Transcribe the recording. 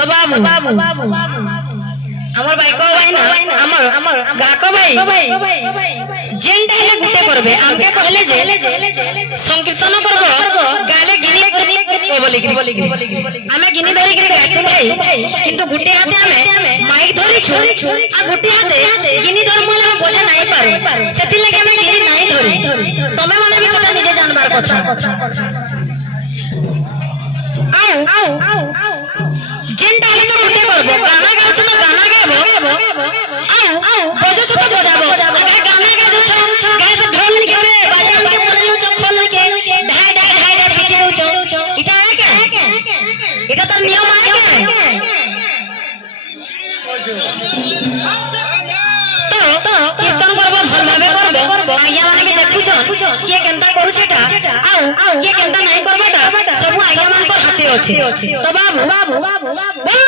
তো বাবু আমার ভাই কো ভাই না আমার গাকো ভাই যেনটা হেলে গুটে করবে আমাকে কইলে যে সংকীর্তন করব গালে গিনি বলি আমি গিনি ধরি করে গাইতে ভাই কিন্তু গুটে হাতে আমি মাইক ধরিছু আর গুটে হাতে গিনি ধরমলে আমি বোঝা নাই পারু সেতি লাগি আমি গিনি নাই ধরি তুমি মানে भी সেটা নিজে জানবার কথা আও যেনটা হেলে তো গুটে করব গানা গাইছো না গানা গাবো আও বজছো তো বজাবো আগে গানা গাইছো গায়ে से ढोल निकले बाजा के पड़लो चखल के ढाई फिटी होছো এটা আকে এটা তো নিয়ম আকে তো কীর্তন করব ভালভাবে করব আইয়া মানে কি দেখুছন কে কেনতা করু সেটা আও কে কেনতা নাই করবাটা সব আইয়া মানকর হাতে আছে তো বাবু বল